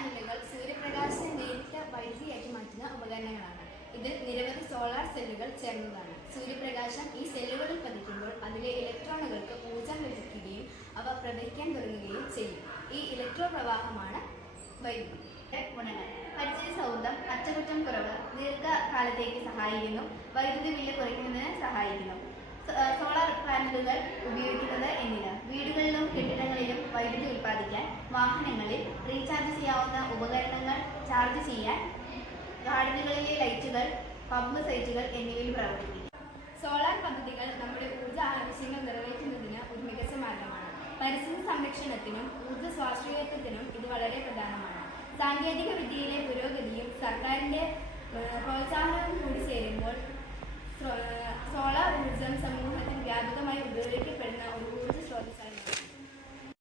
പാനലുകൾ സൂര്യപ്രകാശം നേരിട്ട വൈദ്യുതിയാക്കി മാറ്റുന്ന ഉപകരണങ്ങളാണ്. ഇതിൽ നിരവധി സോളാർ സെല്ലുകൾ ചേർന്നതാണ്. സൂര്യപ്രകാശം ഈ സെല്ലുകളിൽ പതിക്കുമ്പോൾ അതിലെ ഇലക്ട്രോണുകൾക്ക് ഊർജം ലഭിക്കുകയും അവ പ്രവഹിക്കാൻ തുടങ്ങുകയും ചെയ്യും. ഈ ഇലക്ട്രോ പ്രവാഹമാണ് വൈദ്യുതി. ഗുണങ്ങൾ: പരിസ്ഥിതി സൗഹൃദം, അറ്റകുറ്റം കുറവ്, ദീർഘകാലത്തേക്ക് സഹായിക്കുന്നു, വൈദ്യുതി ബില്ല് കുറയ്ക്കുന്നതിന് സഹായിക്കുന്നു. സോളാർ പാനലുകൾ ഉപയോഗിക്കുന്നത് എന്നിവ: വീടുകളിലും കെട്ടിടങ്ങളിലും വൈദ്യുതി ഉൽപ്പാദിക്കാൻ, വാഹനങ്ങളിൽ റീചാർജ് ചെയ്യാവുന്ന ഉപകരണങ്ങൾ ചാർജ് ചെയ്യാൻ, ഗാർഡനുകളിലെ ലൈറ്റുകൾ, പമ്പ് സൈറ്റുകൾ എന്നിവയിൽ പ്രവർത്തിക്കും. സോളാർ പദ്ധതികൾ നമ്മുടെ ഊർജ്ജ ആവശ്യങ്ങൾ നിറവേറ്റുന്നതിന് ഒരു മികച്ച മാർഗമാണ്. പരിസ്ഥിതി സംരക്ഷണത്തിനും ഊർജ്ജ സ്വാശ്രയത്വത്തിനും ഇത് വളരെ പ്രധാനമാണ്. സാങ്കേതിക വിദ്യയിലെ പുരോഗതിയും സർക്കാരിൻ്റെ പ്രോത്സാഹനവും കൂടി ചേരുമ്പോൾ സോളാർ ഊർജ്ജം സമൂഹത്തിൽ വ്യാപകമായി ഉപയോഗിക്കപ്പെടുന്ന